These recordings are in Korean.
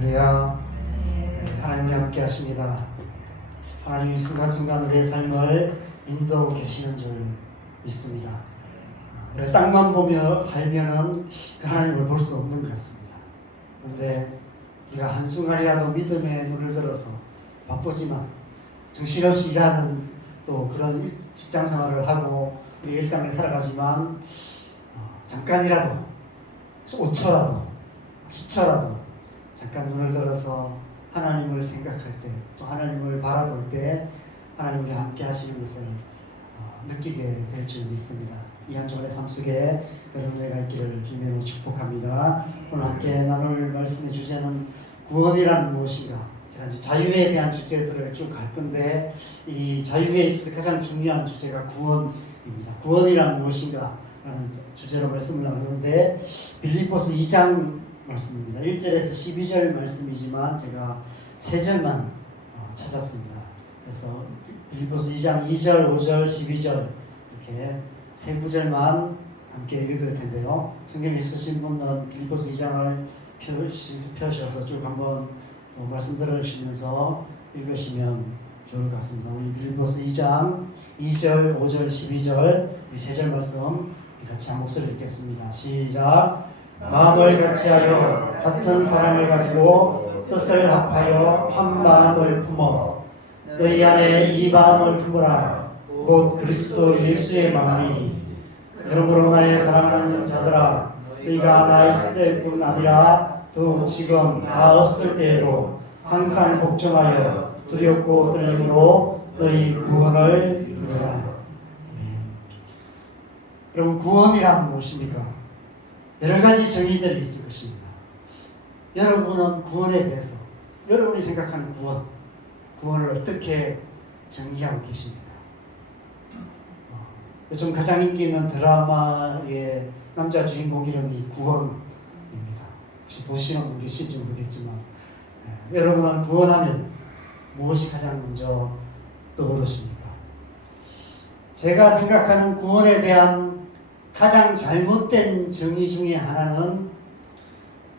할렐루야. 하나님이 함께 하십니다. 하나님이 순간순간 우리의 삶을 인도하고 계시는 줄 믿습니다. 우리가 땅만 보며 살면은 그 하나님을 볼 수 없는 것 같습니다. 그런데 우리가 한순간이라도 믿음의 눈을 들어서 바쁘지만 정신없이 일하는 또 그런 직장 생활을 하고 우리 일상을 살아가지만 잠깐이라도 5초라도 10초라도 잠깐 눈을 들어서 하나님을 생각할 때 또 하나님을 바라볼 때 하나님 우리 함께 하시는 것을 느끼게 될 줄 믿습니다. 이 한 주간의 삶 속에 여러분의 갈 길을 기매로 축복합니다. 오늘 함께 나눌 말씀의 주제는 구원이란 무엇인가. 제가 이제 자유에 대한 주제들을 쭉 갈 건데 이 자유에 있어서 가장 중요한 주제가 구원입니다. 구원이란 무엇인가 라는 주제로 말씀을 나누는데 빌립보서 2장 말씀입니다. 1절에서 12절 말씀이지만 제가 3절만 찾았습니다. 그래서 빌립보서 2장 2절, 5절, 12절 이렇게 세 구절만 함께 읽을 텐데요. 성경 있으신 분은 빌립보서 2장을 펴셔서 쭉 한번 말씀 들으시면서 읽으시면 좋을 것 같습니다. 우리 빌립보서 2장 2절, 5절, 12절 이 세 절 말씀 같이 한 목소리 읽겠습니다. 시작. 마음을 같이하여 같은 사랑을 가지고 뜻을 합하여 한 마음을 품어 너희 안에 이 마음을 품으라. 곧 그리스도 예수의 마음이니 그러므로 나의 사랑하는 자들아 너희가 나 있을 때뿐 아니라 더욱 지금 나 없을 때에도 항상 복종하여 두렵고 떨림으로 너희 구원을 이루라. 여러분, 구원이란 무엇입니까? 여러 가지 정의들이 있을 것입니다. 여러분은 구원에 대해서 여러분이 생각하는 구원을 어떻게 정의하고 계십니까? 요즘 가장 인기 있는 드라마의 남자 주인공 이름이 구원입니다. 혹시 보시는 분 계실지 모르겠지만 여러분은 구원하면 무엇이 가장 먼저 떠오르십니까? 제가 생각하는 구원에 대한 가장 잘못된 정의 중에 하나는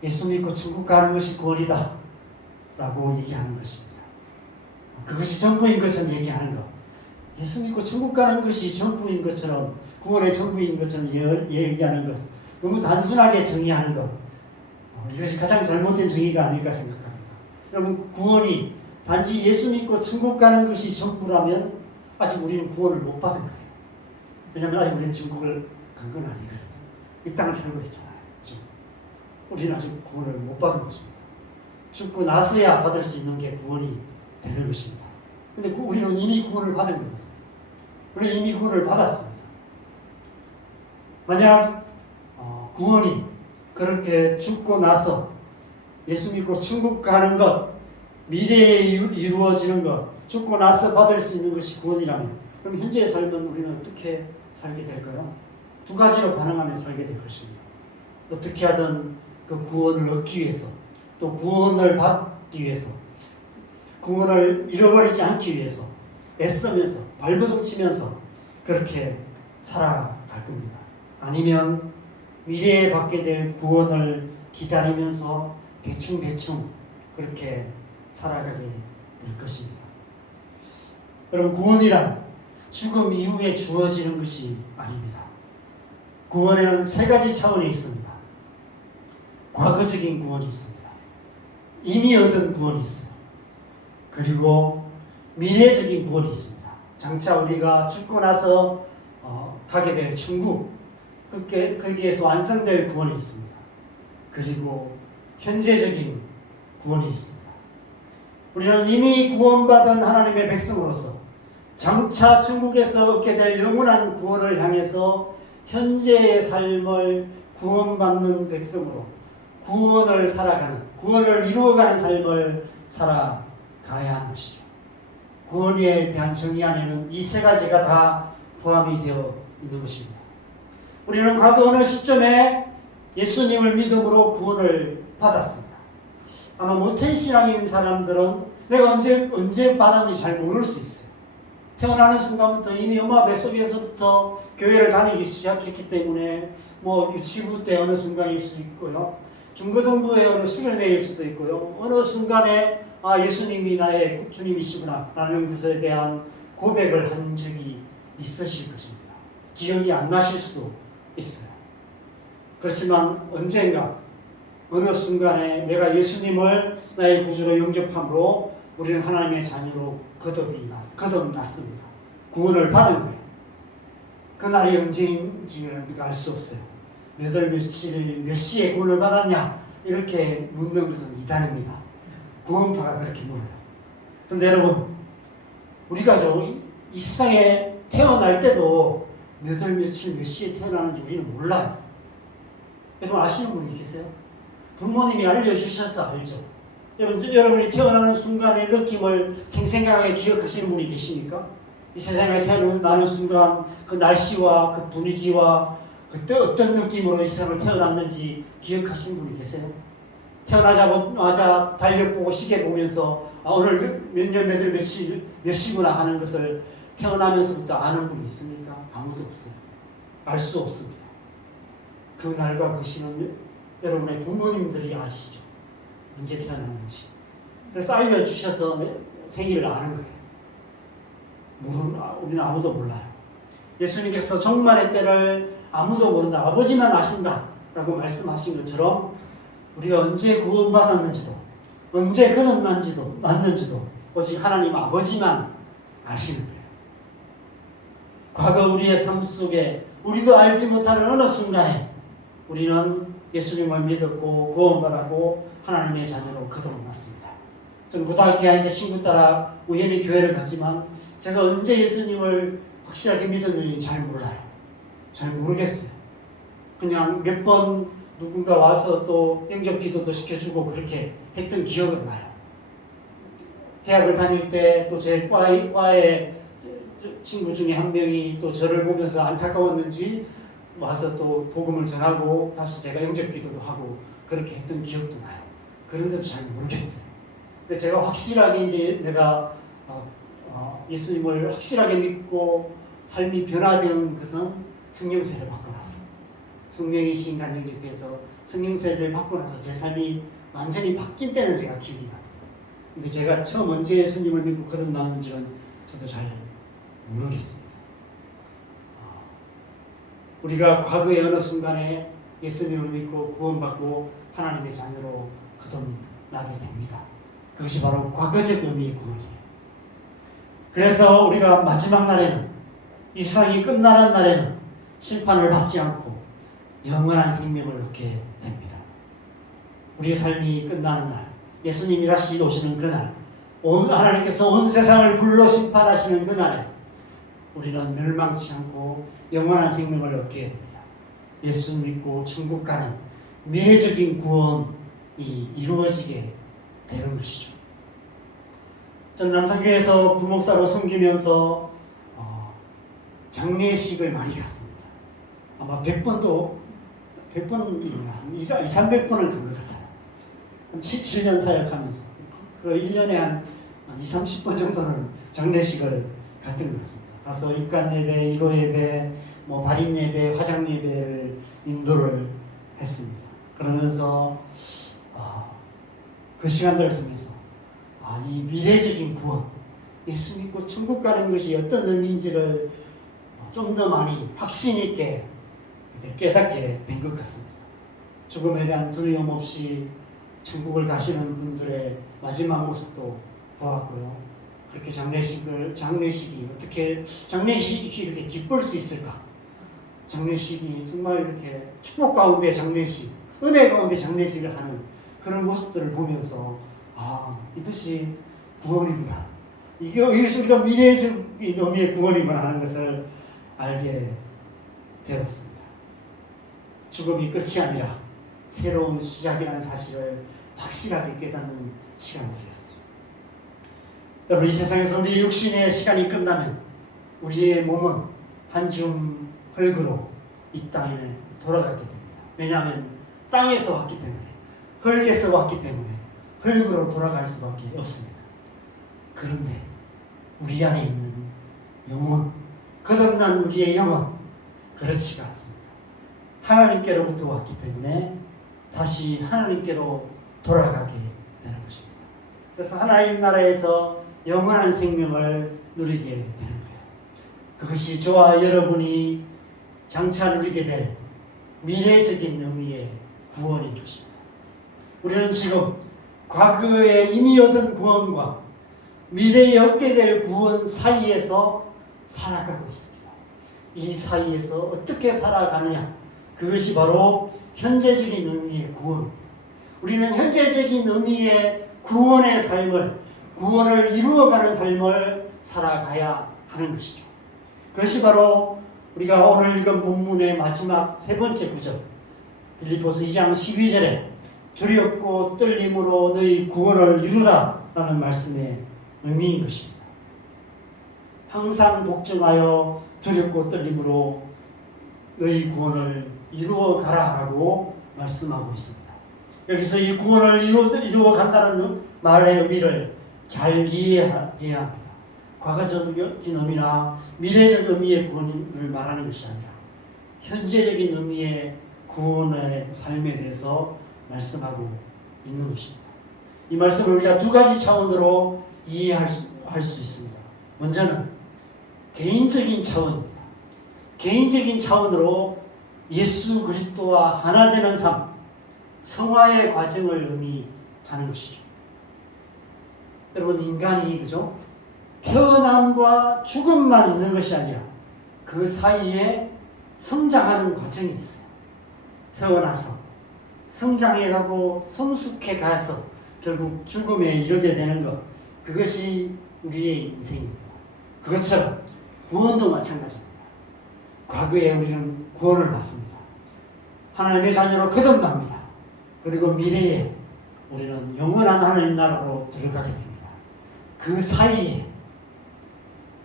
예수 믿고 천국 가는 것이 구원이다 라고 얘기하는 것입니다. 그것이 전부인 것처럼 얘기하는 것. 예수 믿고 천국 가는 것이 전부인 것처럼 구원의 전부인 것처럼 얘기하는 것. 너무 단순하게 정의하는 것. 이것이 가장 잘못된 정의가 아닐까 생각합니다. 여러분, 구원이 단지 예수 믿고 천국 가는 것이 전부라면 아직 우리는 구원을 못 받은 거예요. 왜냐하면 아직 우리는 천국을 간 건 아니거든요. 이 땅을 살고 있잖아요. 그렇죠? 우리는 아직 구원을 못 받은 것입니다. 죽고 나서야 받을 수 있는 게 구원이 되는 것입니다. 근데 우리는 이미 구원을 받은 거거든요. 우리는 이미 구원을 받았습니다. 만약 구원이 그렇게 죽고 나서 예수 믿고 천국 가는 것, 미래에 이루어지는 것, 죽고 나서 받을 수 있는 것이 구원이라면 그럼 현재의 삶은 우리는 어떻게 살게 될까요? 두 가지로 반응하며 살게 될 것입니다. 어떻게 하든 그 구원을 얻기 위해서 또 구원을 받기 위해서 구원을 잃어버리지 않기 위해서 애쓰면서 발버둥 치면서 그렇게 살아갈 겁니다. 아니면 미래에 받게 될 구원을 기다리면서 대충 그렇게 살아가게 될 것입니다. 여러분, 구원이란 죽음 이후에 주어지는 것이 아닙니다. 구원에는 세 가지 차원이 있습니다. 과거적인 구원이 있습니다. 이미 얻은 구원이 있습니다. 그리고 미래적인 구원이 있습니다. 장차 우리가 죽고 나서 가게 될 천국, 거기에서 완성될 구원이 있습니다. 그리고 현재적인 구원이 있습니다. 우리는 이미 구원받은 하나님의 백성으로서 장차 천국에서 얻게 될 영원한 구원을 향해서 현재의 삶을 구원받는 백성으로 구원을 살아가는, 구원을 이루어가는 삶을 살아가야 하는 것이죠. 구원에 대한 정의 안에는 이 세 가지가 다 포함이 되어 있는 것입니다. 우리는 과거 어느 시점에 예수님을 믿음으로 구원을 받았습니다. 아마 모태신앙인 사람들은 내가 언제 받았는지 잘 모를 수 있어요. 태어나는 순간부터 이미 엄마 뱃속에서부터 교회를 다니기 시작했기 때문에 유치부 때 어느 순간일 수 있고요. 중고등부의 어느 수련회일 수도 있고요. 어느 순간에 예수님이 나의 주님이시구나 라는 것에 대한 고백을 한 적이 있으실 것입니다. 기억이 안 나실 수도 있어요. 그렇지만 언젠가 어느 순간에 내가 예수님을 나의 구주로 영접함으로 우리는 하나님의 자녀로 거듭났습니다. 구원을 받은 거예요. 그날이 언제인지를 우리가 알 수 없어요. 몇 월 며칠 몇 시에 구원을 받았냐 이렇게 묻는 것은 이단입니다. 구원파가 그렇게 물어요. 그런데 여러분, 우리가 이 세상에 태어날 때도 몇 월 며칠 몇 시에 태어나는지 우리는 몰라요. 여러분 아시는 분이 계세요? 부모님이 알려주셔서 알죠. 여러분이 태어나는 순간의 느낌을 생생하게 기억하시는 분이 계십니까? 이 세상에 태어나는 순간 그 날씨와 그 분위기와 그때 어떤 느낌으로 이 세상을 태어났는지 기억하시는 분이 계세요? 태어나자마자 달력 보고 시계 보면서 오늘 몇 년 몇 월 몇 시구나 하는 것을 태어나면서부터 아는 분이 있습니까? 아무도 없어요. 알 수 없습니다. 그 날과 그 시는 여러분의 부모님들이 아시죠. 언제 태어났는지. 그래서 알려주셔서 생일을 아는 거예요. 우리는 아무도 몰라요. 예수님께서 종말의 때를 아무도 모른다. 아버지만 아신다. 라고 말씀하신 것처럼 우리가 언제 구원받았는지도 언제 거듭났는지도 오직 하나님 아버지만 아시는 거예요. 과거 우리의 삶 속에 우리도 알지 못하는 어느 순간에 우리는 예수님을 믿었고 구원받았고 하나님의 자녀로 거듭났습니다. 저는 고등학교 다닐 때 친구 따라 우연히 교회를 갔지만 제가 언제 예수님을 확실하게 믿었는지 잘 몰라요. 잘 모르겠어요. 그냥 몇 번 누군가 와서 또 영접 기도도 시켜주고 그렇게 했던 기억은 나요. 대학을 다닐 때 또 제 과에 친구 중에 한 명이 또 저를 보면서 안타까웠는지 와서 또 복음을 전하고 다시 제가 영접 기도도 하고 그렇게 했던 기억도 나요. 그런데도 잘 모르겠어요. 근데 제가 확실하게 이제 내가 예수님을 확실하게 믿고 삶이 변화되는 것은 성령세를 받고 나서 성령이신 간증집회에서 성령세를 받고 나서 제 삶이 완전히 바뀐 때는 제가 기억이 납니다. 근데 제가 처음 언제 예수님을 믿고 거듭났는지는 저도 잘 모르겠습니다. 우리가 과거의 어느 순간에 예수님을 믿고 구원받고 하나님의 자녀로 거듭나게 됩니다. 그것이 바로 과거적 의미의 구원이에요. 그래서 우리가 마지막 날에는 이 세상이 끝나는 날에는 심판을 받지 않고 영원한 생명을 얻게 됩니다. 우리의 삶이 끝나는 날, 예수님이 다시 오시는 그날, 하나님께서 온 세상을 불러 심판하시는 그날에 우리는 멸망치 않고 영원한 생명을 얻게 됩니다. 예수 믿고 천국 가는 미래적인 구원이 이루어지게 되는 것이죠. 전 남산교회에서 부목사로 섬기면서 장례식을 많이 갔습니다. 아마 100번, 300번은 간 것 같아요. 한 7년 사역하면서 그 1년에 한 20-30번 정도는 장례식을 갔던 것 같습니다. 가서 입관 예배, 1호 예배, 발인 예배, 화장 예배를 인도를 했습니다. 그러면서 그 시간들을 통해서 이 미래적인 구원, 예수 믿고 천국 가는 것이 어떤 의미인지를 좀 더 많이 확신 있게 깨닫게 된 것 같습니다. 죽음에 대한 두려움 없이 천국을 가시는 분들의 마지막 모습도 보았고요. 그렇게 장례식이 어떻게 장례식이 이렇게 기쁠 수 있을까? 장례식이 정말 이렇게 축복 가운데 장례식, 은혜 가운데 장례식을 하는 그런 모습들을 보면서 이것이 구원이구나. 이것이 우리가 미래적인 의미의 구원이구나 하는 것을 알게 되었습니다. 죽음이 끝이 아니라 새로운 시작이라는 사실을 확실하게 깨닫는 시간들이었습니다. 여러분, 이 세상에서 우리 육신의 시간이 끝나면 우리의 몸은 한 줌 흙으로 이 땅에 돌아가게 됩니다. 왜냐하면 땅에서 왔기 때문에, 흙에서 왔기 때문에 흙으로 돌아갈 수밖에 없습니다. 그런데 우리 안에 있는 영혼, 거듭난 우리의 영혼, 그렇지가 않습니다. 하나님께로부터 왔기 때문에 다시 하나님께로 돌아가게 되는 것입니다. 그래서 하나님 나라에서 영원한 생명을 누리게 되는 거예요. 그것이 저와 여러분이 장차 누리게 될 미래적인 의미의 구원인 것입니다. 우리는 지금 과거에 이미 얻은 구원과 미래에 얻게 될 구원 사이에서 살아가고 있습니다. 이 사이에서 어떻게 살아가느냐, 그것이 바로 현재적인 의미의 구원입니다. 우리는 현재적인 의미의 구원의 삶을, 구원을 이루어가는 삶을 살아가야 하는 것이죠. 그것이 바로 우리가 오늘 읽은 본문의 마지막 세 번째 구절, 빌립보서 2장 12절에 두렵고 떨림으로 너희 구원을 이루라 라는 말씀의 의미인 것입니다. 항상 복종하여 두렵고 떨림으로 너희 구원을 이루어 가라라고 말씀하고 있습니다. 여기서 이 구원을 이루어 간다는 말의 의미를 잘 이해해야 합니다. 과거적인 의미나 미래적 의미의 구원을 말하는 것이 아니라 현재적인 의미의 구원의 삶에 대해서 말씀하고 있는 것입니다. 이 말씀을 우리가 두 가지 차원으로 이해할 수 있습니다. 먼저는 개인적인 차원입니다. 개인적인 차원으로 예수 그리스도와 하나 되는 삶, 성화의 과정을 의미하는 것이죠. 여러분, 인간이 그죠? 태어남과 죽음만 있는 것이 아니라 그 사이에 성장하는 과정이 있어요. 태어나서 성장해가고 성숙해 가서 결국 죽음에 이르게 되는 것, 그것이 우리의 인생입니다. 그것처럼 구원도 마찬가지입니다. 과거에 우리는 구원을 받습니다. 하나님의 자녀로 거듭납니다. 그리고 미래에 우리는 영원한 하나님 나라로 들어가게 됩니다. 그 사이에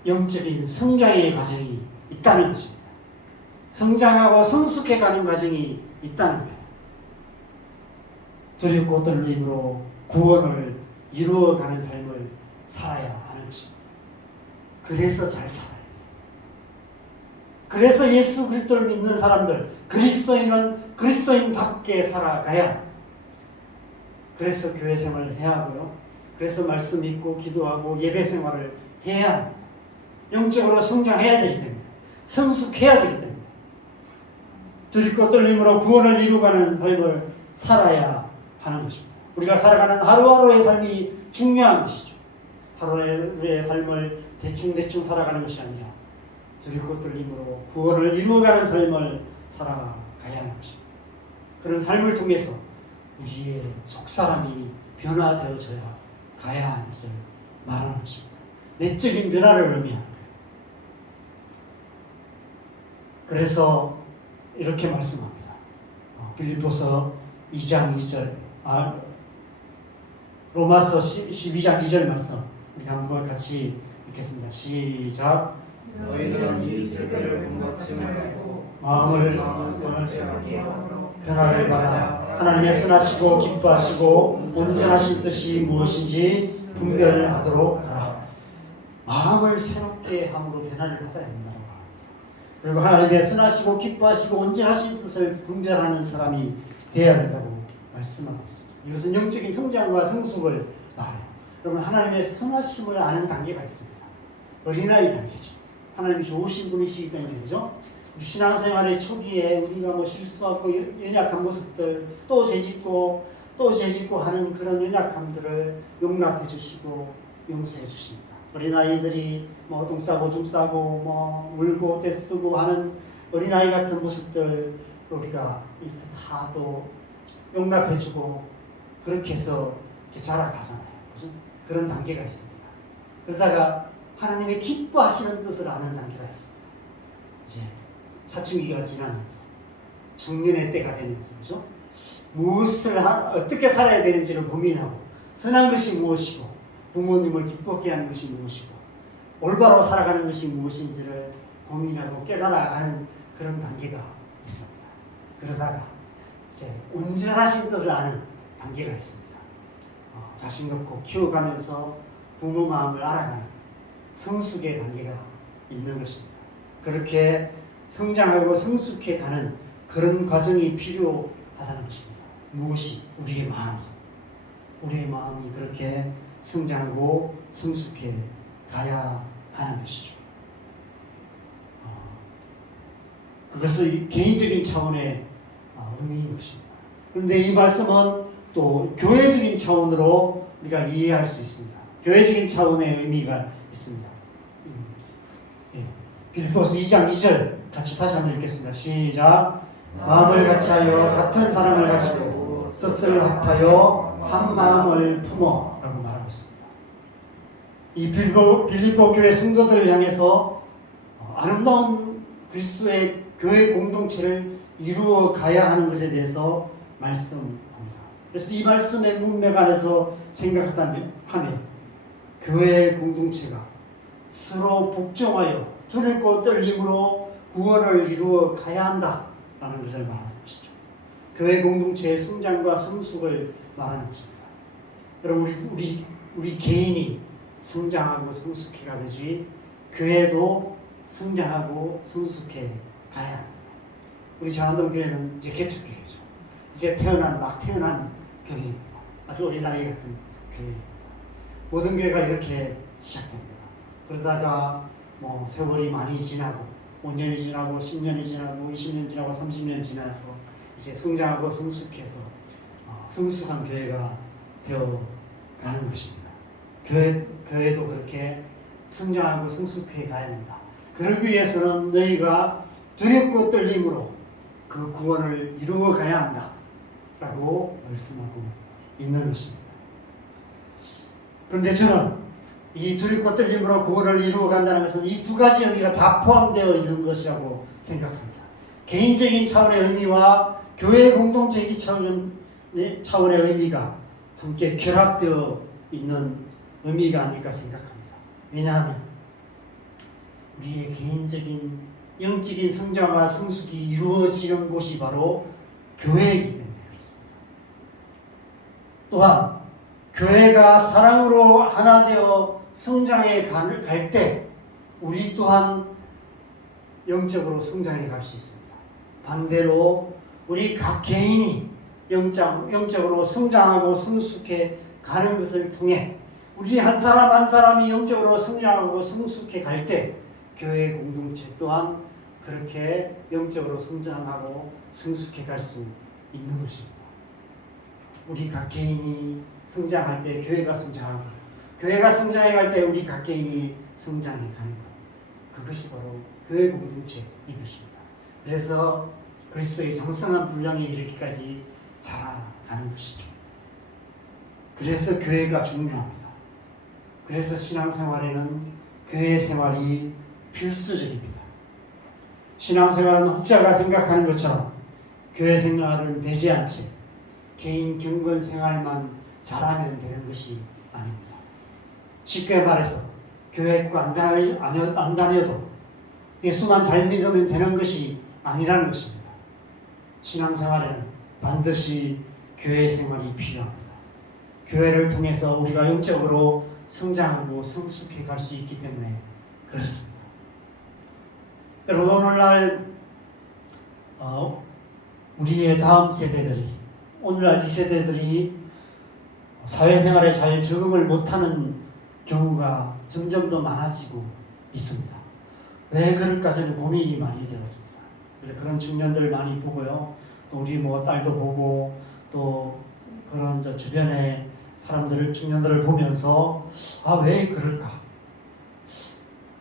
영적인 성장의 과정이 있다는 것입니다. 성장하고 성숙해가는 과정이 있다는 거예요. 두렵고 떨림으로 구원을 이루어가는 삶을 살아야 하는 것입니다. 그래서 잘 살아야 돼요. 그래서 예수 그리스도를 믿는 사람들, 그리스도인은 그리스도인답게 살아가야 합니다. 그래서 교회 생활을 해야 하고요. 그래서 말씀 읽고 기도하고 예배 생활을 해야 합니다. 영적으로 성장해야 되기 때문에, 성숙해야 되기 때문에 두렵고 떨림으로 구원을 이루어가는 삶을 살아야 하는 것입니다. 우리가 살아가는 하루하루의 삶이 중요한 것이죠. 하루하루의 삶을 대충 살아가는 것이 아니라 두렵고 떨림으로 구원을 이루어가는 삶을 살아가야 하는 것입니다. 그런 삶을 통해서 우리의 속사람이 변화되어져야 가야 하는 것을 말하는 것입니다. 내적인 변화를 의미하는 거예요. 그래서 이렇게 말씀합니다. 빌립보서 2장 2절, 로마서 12장 2절 말씀, 우리 한번 같이 읽겠습니다. 시작. 너희는 이 세대를 본받지 말고 마음을 변화를 받아 하나님의 선하시고 기뻐하시고 온전하신 뜻이 무엇인지 분별하도록 하라. 마음을 새롭게 함으로 변화를 받아야 된다고 합니다. 그리고 하나님의 선하시고 기뻐하시고 온전하신 뜻을 분별하는 사람이 되어야 된다고 말씀하고 있습니다. 이것은 영적인 성장과 성숙을 말해요. 그러면 하나님의 선하심을 아는 단계가 있습니다. 어린아이 단계죠. 하나님이 좋으신 분이시기 때문에, 그죠? 신앙생활의 초기에 우리가 뭐 실수하고 연약한 모습들, 또 죄짓고 하는 그런 연약함들을 용납해 주시고 용서해 주십니다. 어린아이들이 뭐 똥 싸고 줌 싸고 뭐 울고 떼쓰고 하는 어린아이 같은 모습들 우리가 이렇게 다 또 용납해 주고 그렇게 해서 이렇게 자라가잖아요. 그죠? 그런 단계가 있습니다. 그러다가 하나님의 기뻐하시는 뜻을 아는 단계가 있습니다. 이제 사춘기가 지나면서 청년의 때가 되면서, 그죠? 어떻게 살아야 되는지를 고민하고, 선한 것이 무엇이고 부모님을 기쁘게 하는 것이 무엇이고 올바로 살아가는 것이 무엇인지를 고민하고 깨달아가는 그런 단계가 있습니다. 그러다가 이제 온전하신 뜻을 아는 단계가 있습니다. 자식 놓고 키워가면서 부모 마음을 알아가는 성숙의 단계가 있는 것입니다. 그렇게 성장하고 성숙해 가는 그런 과정이 필요하다는 것입니다. 무엇이? 우리의 마음이 그렇게 성장하고 성숙해 가야 하는 것이죠. 그것은 개인적인 차원의 의미인 것입니다. 그런데 이 말씀은 또 교회적인 차원으로 우리가 이해할 수 있습니다. 교회적인 차원의 의미가 있습니다. 빌립보서 2장 2절 같이 다시 한번 읽겠습니다. 시작. 마음을 같이하여 같은 사랑을 가지고 뜻을 합하여 한 마음을 품어 라고 말하고 있습니다. 이 빌립보 교회 성도들을 향해서 아름다운 그리스도의 교회 공동체를 이루어 가야 하는 것에 대해서 말씀합니다. 그래서 이 말씀의 문맥 안에서 생각하면 교회 공동체가 서로 복종하여 두렵고 떨림으로 구원을 이루어 가야 한다라는 것을 말하는 것이죠. 교회 공동체의 성장과 성숙을 말하는 것입니다. 여러분 우리 개인이 성장하고 성숙해 가듯이 교회도 성장하고 성숙해 가야 합니다. 우리 장안동 교회는 이제 개척교회죠. 이제 막 태어난 교회입니다. 아주 어린아이 같은 교회입니다. 모든 교회가 이렇게 시작됩니다. 그러다가 세월이 많이 지나고 5년이 지나고 10년이 지나고 20년 지나고 30년 지나서 이제 성장하고 성숙해서 성숙한 교회가 되어 가는 것입니다. 교회도 그렇게 성장하고 성숙해 가야 된다. 그러기 위해서는 너희가 두렵고 떨림으로 그 구원을 이루어 가야 한다 라고 말씀하고 있는 것입니다. 그런데 저는 이 두렵고 떨림으로 구원을 이루어 간다는 것은 이 두 가지 의미가 다 포함되어 있는 것이라고 생각합니다. 개인적인 차원의 의미와 교회 공동체의 차원의 의미가 함께 결합되어 있는 의미가 아닐까 생각합니다. 왜냐하면 우리의 개인적인 영적인 성장과 성숙이 이루어지는 곳이 바로 교회이기 때문에 그렇습니다. 또한 교회가 사랑으로 하나 되어 성장해 갈 때 우리 또한 영적으로 성장해 갈 수 있습니다. 반대로 우리 각 개인이 영적으로 성장하고 성숙해 가는 것을 통해 우리 한 사람 한 사람이 영적으로 성장하고 성숙해 갈 때 교회 공동체 또한 그렇게 영적으로 성장하고 성숙해 갈 수 있는 것입니다. 우리 각 개인이 성장할 때 교회가 성장하고 교회가 성장해 갈 때 우리 각 개인이 성장해 가는 것. 그것이 바로 교회 공동체인 것입니다. 그래서 그리스도의 정성한 분량에 이르기까지 자라가는 것이죠. 그래서 교회가 중요합니다. 그래서 신앙생활에는 교회 생활이 필수적입니다. 신앙생활은 혹자가 생각하는 것처럼 교회 생활은 배제한 채 개인 경건 생활만 잘하면 되는 것이 아닙니다. 쉽게 말해서 교회 꼭 안 다녀도 예수만 잘 믿으면 되는 것이 아니라는 것입니다. 신앙생활에는 반드시 교회 생활이 필요합니다. 교회를 통해서 우리가 영적으로 성장하고 성숙해 갈 수 있기 때문에 그렇습니다. 여러분 오늘날 우리의 다음 세대들이 오늘날 이 세대들이 사회생활에 잘 적응을 못하는 경우가 점점 더 많아지고 있습니다. 왜 그럴까 저는 고민이 많이 되었습니다. 그런 측면들을 많이 보고요. 또 우리 딸도 보고 또 그런 주변의 사람들을 측면들을 보면서 왜 그럴까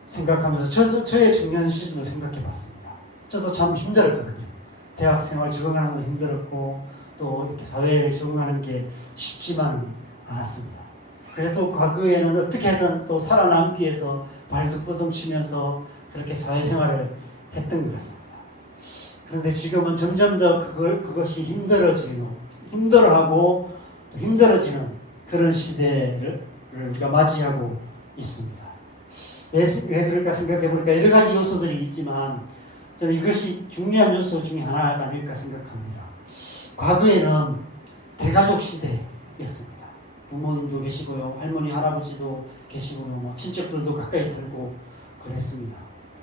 생각하면서 저의 청년 시절도 생각해 봤습니다. 저도 참 힘들었거든요. 대학 생활 적응하는 거 힘들었고 또 이렇게 사회에 적응하는 게 쉽지만은 않았습니다. 그래도 과거에는 어떻게든 또 살아남기 위해서 발돋보동 치면서 그렇게 사회생활을 했던 것 같습니다. 그런데 지금은 점점 더 그것이 힘들어하고 또 힘들어지는 그런 시대를 우리가 맞이하고 있습니다. 왜 그럴까 생각해 보니까 여러 가지 요소들이 있지만 저는 이것이 중요한 요소 중에 하나가 아닐까 생각합니다. 과거에는 대가족 시대였습니다. 부모님도 계시고요, 할머니, 할아버지도 계시고요, 친척들도 가까이 살고 그랬습니다.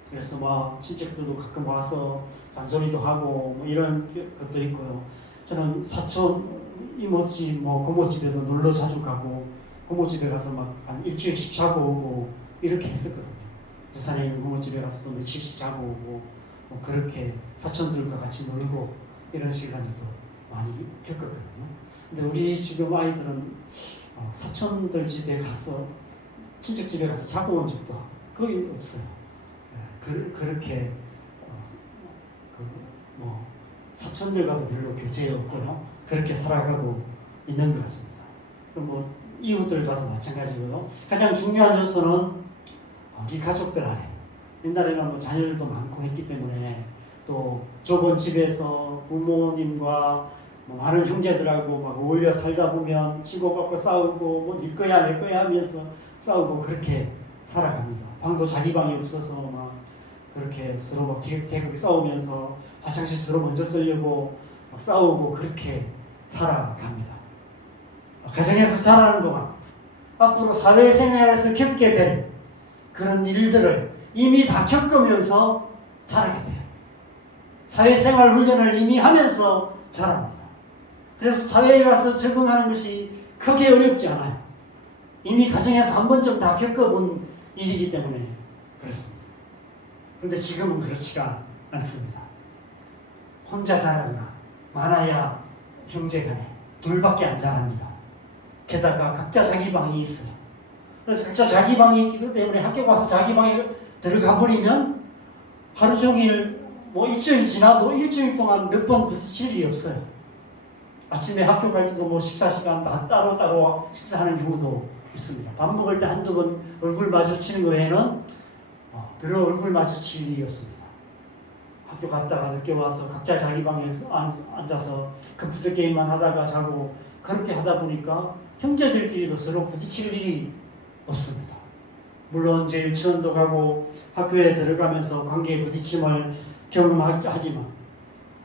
그래서 친척들도 가끔 와서 잔소리도 하고 이런 것도 있고요. 저는 사촌 이모집 뭐 고모집에도 놀러 자주 가고 고모집에 가서 막 한 일주일씩 자고 오고 이렇게 했었거든요. 부산에 있는 고모집에 가서도 며칠씩 자고 오고 뭐 그렇게 사촌들과 같이 놀고 이런 시간도 많이 겪었거든요. 근데 우리 지금 아이들은 사촌들 집에 가서 친척 집에 가서 자고 온 적도 거의 없어요. 그렇게 뭐 사촌들과도 별로 교제 없고요. 그렇게 살아가고 있는 것 같습니다. 그럼 뭐 이웃들과도 마찬가지고요. 가장 중요한 요소는 우리 가족들 안에 옛날에는 뭐 자녀들도 많고 했기 때문에 또 좁은 집에서 부모님과 뭐 많은 형제들하고 막 어울려 살다 보면 치고받고 싸우고 뭐 네 거야 내 거야 하면서 싸우고 그렇게 살아갑니다. 방도 자기 방이 없어서 막 그렇게 서로 막 티격태격 싸우면서 화장실 서로 먼저 쓰려고 막 싸우고 그렇게 살아갑니다. 가정에서 자라는 동안 앞으로 사회생활에서 겪게 될 그런 일들을 이미 다 겪으면서 자라게 돼요. 사회생활 훈련을 이미 하면서 자랍니다. 그래서 사회에 가서 적응하는 것이 크게 어렵지 않아요. 이미 가정에서 한 번쯤 다 겪어본 일이기 때문에 그렇습니다. 그런데 지금은 그렇지가 않습니다. 혼자 자라거나 많아야 형제간에 둘밖에 안 자랍니다. 게다가 각자 자기 방이 있어요. 그래서 각자 자기 방이 있기 때문에 학교 가서 자기 방에 들어가 버리면 하루 종일 뭐 일주일 지나도 일주일 동안 몇 번 부딪힐 일이 없어요. 아침에 학교 갈 때도 뭐 식사 시간 다 따로따로 식사하는 경우도 있습니다. 밥 먹을 때 한두 번 얼굴 마주치는 거 외에는 별로 얼굴 마주칠 일이 없습니다. 학교 갔다가 늦게 와서 각자 자기 방에서 앉아서 컴퓨터 게임만 하다가 자고 그렇게 하다 보니까 형제들끼리도 서로 부딪힐 일이 없습니다. 물론 이제 유치원도 가고 학교에 들어가면서 관계의 부딪힘을 경험하지만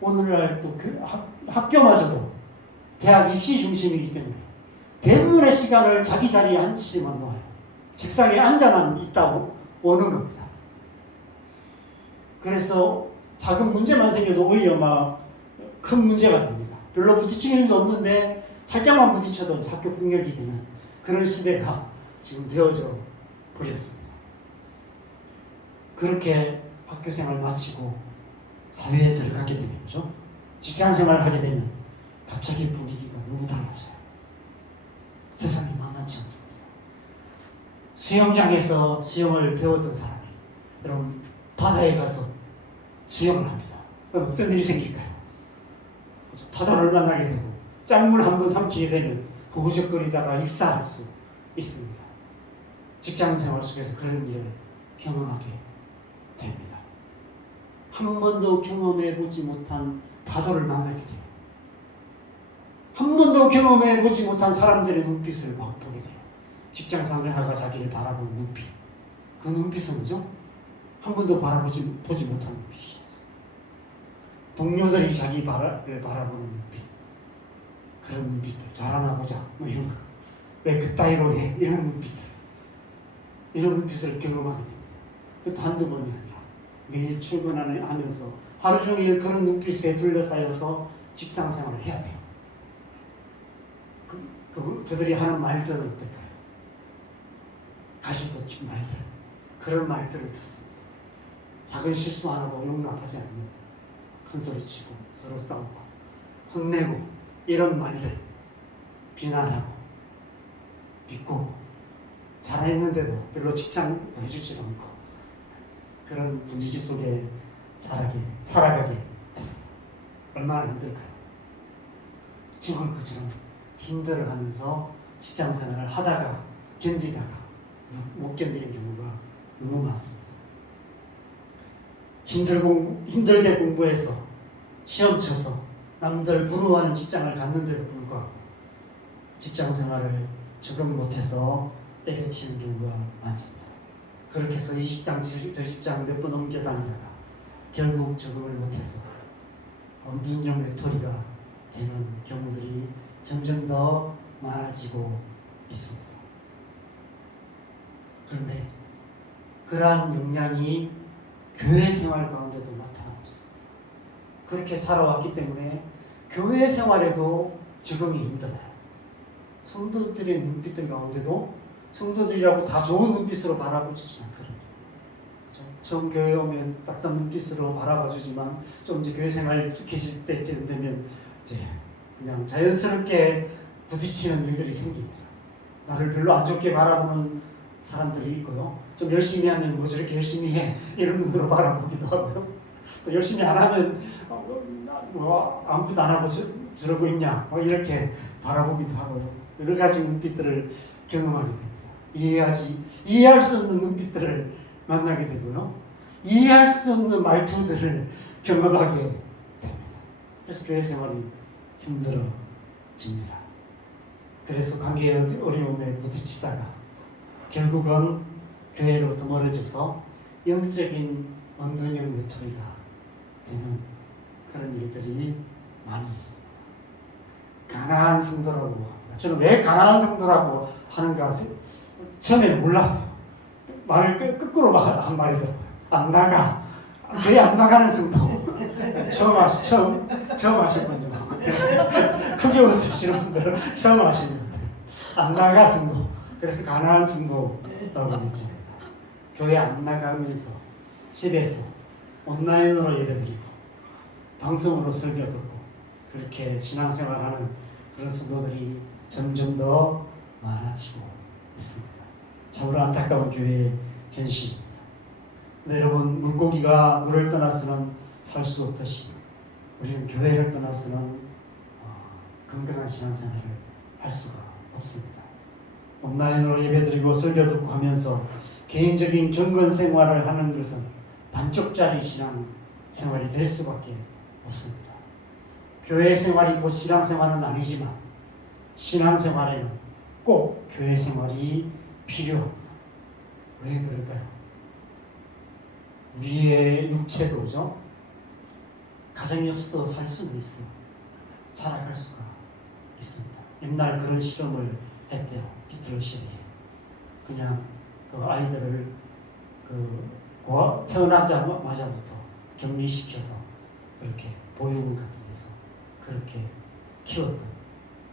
오늘날 또 그 학교마저도 대학 입시 중심이기 때문에 대부분의 시간을 자기 자리에 앉히지만 놓아요. 책상에 앉아만 있다고 오는 겁니다. 그래서 작은 문제만 생겨도 오히려 막 큰 문제가 됩니다. 별로 부딪힐 일도 없는데 살짝만 부딪혀도 학교 폭력이 되는 그런 시대가 지금 되어져 버렸습니다. 그렇게 학교 생활 마치고 사회에 들어가게 되면죠. 직장 생활을 하게 되면 갑자기 분위기가 너무 달라져요. 세상이 만만치 않습니다. 수영장에서 수영을 배웠던 사람이 여러분 바다에 가서 수영을 합니다. 그럼 어떤 일이 생길까요? 바다를 만나게 되고 짠물 한번 삼키게 되면 허우적거리다가 익사할 수 있습니다. 직장 생활 속에서 그런 일을 경험하게 됩니다. 한 번도 경험해보지 못한 파도를 만나게 돼요. 한 번도 경험해보지 못한 사람들의 눈빛을 막 보게 돼요. 직장 상대가 자기를 바라보는 눈빛. 그 눈빛은 뭐죠? 한 번도 보지 못한 눈빛이었어요. 동료들이 자기 바라보는 눈빛. 그런 눈빛들. 잘하나 보자. 뭐 이런 거. 왜 그따위로 해? 이런 눈빛들. 이런 눈빛을 경험하게 됩니다. 그것도 한두 번이 아니라 매일 출근하면서 하루 종일 그런 눈빛에 둘러싸여서 직장 생활을 해야 돼요. 그들이 하는 말들은 어떨까요? 가시돋친 말들. 그런 말들을 듣습니다. 작은 실수 안 하고 용납하지 않는 큰 소리 치고 서로 싸우고 혼내고 이런 말들 비난하고 비꼬고 잘했는데도 별로 칭찬도 해주지도 않고 그런 분위기 속에 살아가게 됩니다. 얼마나 힘들까요? 죽을 것처럼 힘들어하면서 직장 생활을 하다가 견디다가 못 견디는 경우가 너무 많습니다. 힘들게 공부해서 시험 쳐서 남들 부러워하는 직장을 갔는데도 불구하고 직장 생활을 적응 못해서 때려치는 경우가 많습니다. 그렇게 해서 이 직장 저 직장 몇 번 옮겨 다니다가 결국 적응을 못해서 눈형 외톨이가 되는 경우들이 점점 더 많아지고 있습니다. 그런데 그러한 역량이 교회 생활 가운데도 나타나고 있습니다. 그렇게 살아왔기 때문에 교회 생활에도 적응이 힘들어요. 성도들의 눈빛들 가운데도 성도들이라고 다 좋은 눈빛으로 바라보지 않거든요. 처음 교회 오면 따뜻한 눈빛으로 바라봐주지만 좀 이제 교회 생활 익숙해질 때쯤 되면 이제 그냥 자연스럽게 부딪히는 일들이 생깁니다. 나를 별로 안 좋게 바라보는 사람들이 있고요. 좀 열심히 하면 뭐 저렇게 열심히 해 이런 눈으로 바라보기도 하고요. 또 열심히 안 하면 뭐 아무것도 안 하고 저러고 있냐 뭐 이렇게 바라보기도 하고요. 여러 가지 눈빛들을 경험하게 됩니다. 이해할 수 없는 눈빛들을 만나게 되고요. 이해할 수 없는 말투들을 경험하게 됩니다. 그래서 교회 생활이 힘들어집니다. 그래서 관계의 어려움에 부딪히다가 결국은 교회로부터 멀어져서 영적인 언둔형 외톨이가 되는 그런 일들이 많이 있습니다. 가난한 성도라고 합니다. 저는 왜 가난한 성도라고 하는가 처음에는 몰랐어요. 말을 거꾸로 한 말이더라고요. 안 나가. 교회 안 나가는 성도. 처음 하셨군요. 크게 웃으시는 분들은 처음 하시는 것 같아요. 안 나가 성도. 그래서 가난한 성도라고 얘기합니다. 교회 안 나가면서 집에서 온라인으로 예배드리고 방송으로 설교 듣고 그렇게 신앙생활하는 그런 성도들이 점점 더 많아지고 있습니다. 참으로 안타까운 교회의 현실입니다. 근데 여러분, 물고기가 물을 떠나서는 살 수 없듯이 우리는 교회를 떠나서는 건강한 신앙생활을 할 수가 없습니다. 온라인으로 예배드리고 설교 듣고 하면서 개인적인 경건 생활을 하는 것은 반쪽짜리 신앙생활이 될 수밖에 없습니다. 교회 생활이 곧 신앙생활은 아니지만 신앙생활에는 꼭 교회 생활이 필요합니다. 왜 그럴까요? 우리의 육체도죠. 가정이 없어도 살 수는 있어요. 자라갈 수가 있습니다. 옛날 그런 실험을 했대요. 히틀러시대에. 그냥 그 아이들을 태어나자마자부터 격리시켜서 그렇게 보육원 같은 데서 그렇게 키웠던,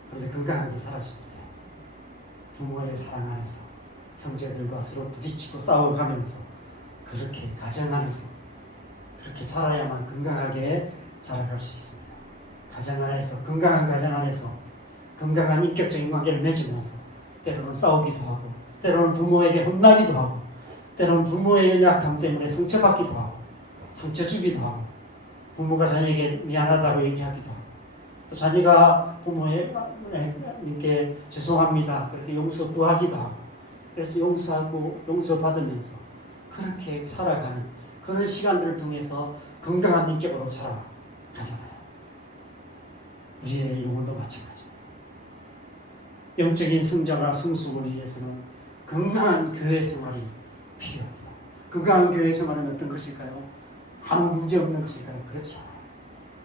그런데 건강하게 살았습니다. 부모의 사랑 안에서 형제들과 서로 부딪히고 싸워가면서 그렇게 가정 안에서 그렇게 자라야만 건강하게 자라갈 수 있습니다. 가정 안에서, 건강한 가정 안에서 건강한 인격적인 관계를 맺으면서 때로는 싸우기도 하고 때로는 부모에게 혼나기도 하고 때로는 부모의 연약함 때문에 상처받기도 하고 상처 주기도 하고 부모가 자녀에게 미안하다고 얘기하기도 하고 또 자녀가 부모님께 죄송합니다 그렇게 용서 구하기도 하고 그래서 용서하고 용서받으면서 그렇게 살아가는 그런 시간들을 통해서 건강한 인격으로 자라가잖아요. 우리의 영혼도 마찬가지입니다. 영적인 성장과 성숙을 위해서는 건강한 교회 생활이 필요합니다. 건강한 교회 생활은 어떤 것일까요? 아무 문제 없는 것일까요? 그렇지 않아요.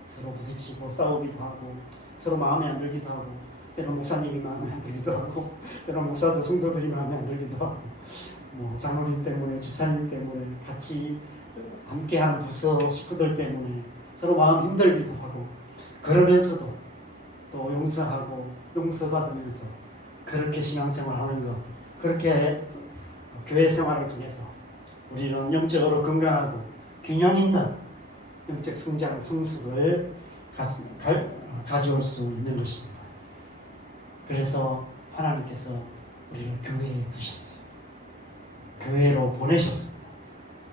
서로 부딪히고 싸우기도 하고 서로 마음에 안 들기도 하고 때로는 목사님이 마음에 안 들기도 하고 때로는 목사도 성도들이 마음에 안 들기도 하고 뭐 장로님 때문에 집사님 때문에 같이 함께하는 부서 식구들 때문에 서로 마음 힘들기도 하고 그러면서도 또 용서하고 용서받으면서 그렇게 신앙생활하는 것 그렇게 교회 생활을 통해서 우리는 영적으로 건강하고 균형 있는 영적 성장 성숙을 가져올 수 있는 것입니다. 그래서 하나님께서 우리를 교회에 두셨어요. 교회로 보내셨습니다.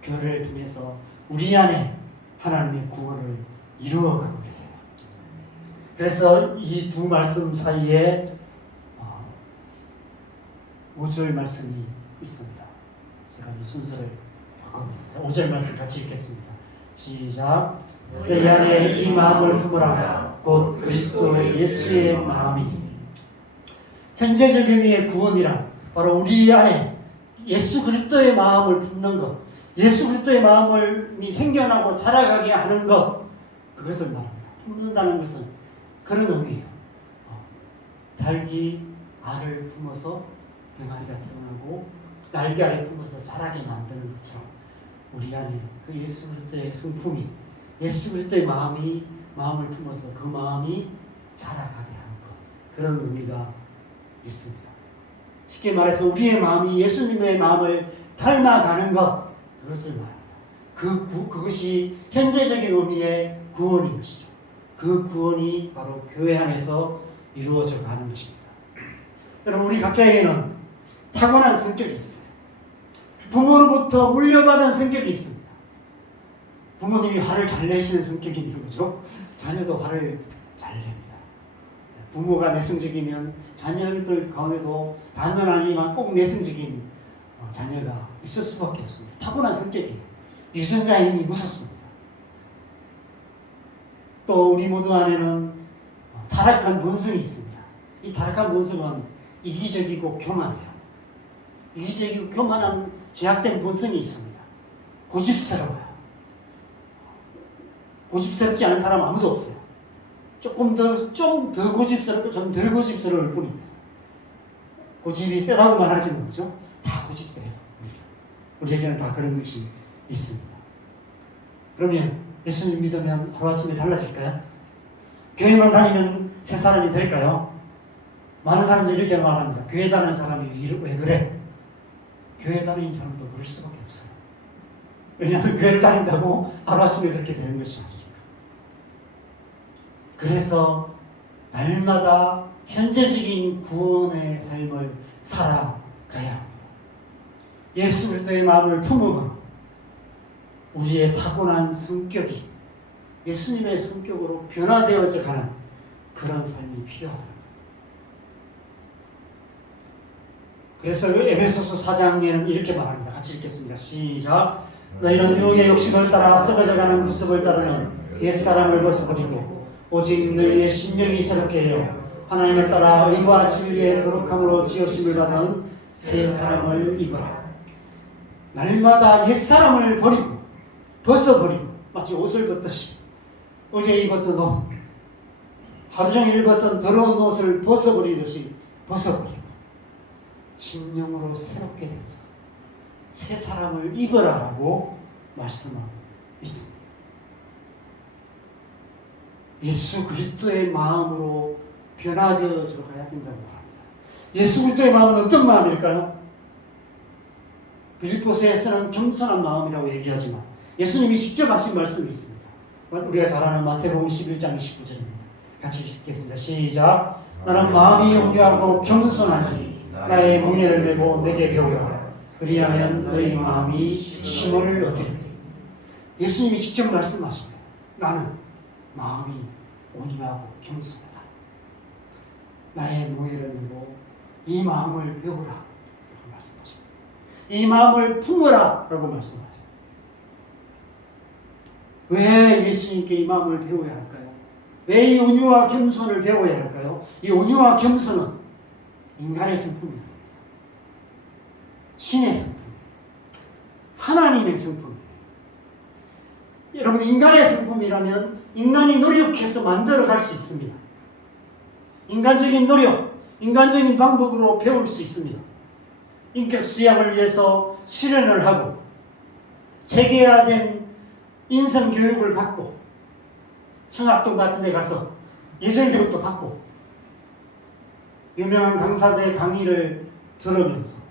교회를 통해서 우리 안에 하나님의 구원을 이루어가고 계세요. 그래서 이 두 말씀 사이에 5절 말씀이 있습니다. 제가 이 순서를 바꿔봅니다. 5절 말씀 같이 읽겠습니다. 시작. 내 안에 이 마음을 품으라. 곧 그리스도 예수의 마음이니. 현재적인 의미의 구원이란 바로 우리 안에 예수 그리스도의 마음을 품는 것, 예수 그리스도의 마음이 생겨나고 자라가게 하는 것, 그것을 말합니다. 품는다는 것은 그런 의미예요. 닭이 알을 품어서 병아리가 태어나고 날개알을 품어서 자라게 만드는 것처럼 우리 안에 그 예수 그리스도의 성품이, 예수 그리스도의 마음이 마음을 품어서 그 마음이 자라가게 하는 것, 그런 의미가 있습니다. 쉽게 말해서 우리의 마음이 예수님의 마음을 닮아가는 것, 그것을 말합니다. 그것이 현재적인 의미의 구원인 것이죠. 그 구원이 바로 교회 안에서 이루어져 가는 것입니다. 여러분, 우리 각자에게는 타고난 성격이 있어요. 부모로부터 물려받은 성격이 있습니다. 부모님이 화를 잘 내시는 성격이 있는 거죠. 자녀도 화를 잘 냅니다. 부모가 내성적이면 자녀들 가운데도 단연 아니지만 꼭 내성적인 자녀가 있을 수밖에 없습니다. 타고난 성격이에요. 유전자의 힘이 무섭습니다. 또 우리 모두 안에는 타락한 본성이 있습니다. 이 타락한 본성은 이기적이고 교만해요. 이기적이고 교만한 죄악된 본성이 있습니다. 고집스러워요. 고집스럽지 않은 사람 아무도 없어요. 좀 더 고집스럽고 좀 덜 고집스러울 뿐입니다. 고집이 세다고 말하지는 거죠. 다 고집세요. 우리에게는 다 그런 것이 있습니다. 그러면 예수님 믿으면 하루아침에 달라질까요? 교회만 다니면 새 사람이 될까요? 많은 사람들이 이렇게 말합니다. 교회 다니는 사람이 왜 그래? 교회 다니는 사람도 그럴 수밖에 없어요. 왜냐하면 교회를 다닌다고 하루아침에 그렇게 되는 것이 아니니까. 그래서 날마다 현재적인 구원의 삶을 살아가야 합니다. 예수 그리스도의 마음을 품으면 우리의 타고난 성격이 예수님의 성격으로 변화되어져 가는 그런 삶이 필요하다. 그래서 에베소서 4장에는 이렇게 말합니다. 같이 읽겠습니다. 시작. 너희는 유혹의 욕심을 따라 썩어져가는 모습을 따르는 옛사람을 벗어버리고 오직 너희의 심령이 새롭게 해요 하나님을 따라 의와 진리의 거룩함으로 지으심을 받은 새 사람을 입어라. 날마다 옛사람을 버리고 벗어버리고, 마치 옷을 벗듯이 어제 입었던 옷, 하루 종일 입었던 더러운 옷을 벗어버리듯이 벗어버리고 심령으로 새롭게 되어서 새 사람을 입어라라고 말씀하고 있습니다. 예수 그리스도의 마음으로 변화되어져 가야 된다고 합니다. 예수 그리스도의 마음은 어떤 마음일까요? 빌립보서에서는 겸손한 마음이라고 얘기하지만 예수님이 직접 하신 말씀이 있습니다. 우리가 잘 아는 마태복음 11장 29절입니다. 같이 읽겠습니다. 시작. 나는 마음이 온유하고 겸손하니 나의 멍에를 메고 내게 배우라. 그리하면 너희 마음이 힘을 얻으리니. 예수님이 직접 말씀하십니다. 나는 마음이 온유하고 겸손하다. 나의 멍에를 메고 이 마음을 배우라 라고 말씀하십니다. 이 마음을 품어라 라고 말씀하세요. 왜 예수님께 이 마음을 배워야 할까요? 왜 이 온유와 겸손을 배워야 할까요? 이 온유와 겸손은 인간의 성품이 아닙니다. 신의 성품이에요. 하나님의 성품이에요. 여러분, 인간의 성품이라면 인간이 노력해서 만들어갈 수 있습니다. 인간적인 노력, 인간적인 방법으로 배울 수 있습니다. 인격 수양을 위해서 수련을 하고 체계화된 인성 교육을 받고 청학동 같은 데 가서 예절 교육도 받고 유명한 강사들의 강의를 들으면서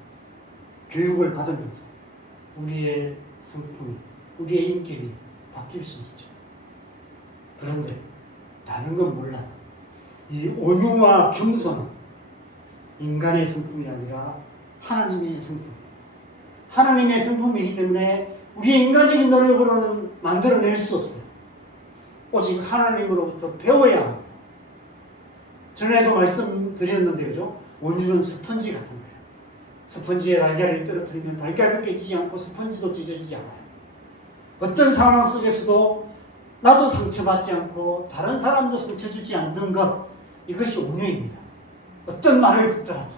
교육을 받으면서 우리의 성품이, 우리의 인격이 바뀔 수 있죠. 그런데 다른 건 몰라도 이 온유와 겸손은 인간의 성품이 아니라 하나님의 성품입니다. 하나님의 성품이기 때문에 우리의 인간적인 노력으로는 만들어낼 수 없어요. 오직 하나님으로부터 배워야 합니다. 전에도 말씀드렸는데, 그죠? 온유는 스펀지 같은 거예요. 스펀지에 달걀을 떨어뜨리면 달걀도 깨지지 않고 스펀지도 찢어지지 않아요. 어떤 상황 속에서도 나도 상처받지 않고 다른 사람도 상처 주지 않는 것, 이것이 온유입니다. 어떤 말을 듣더라도,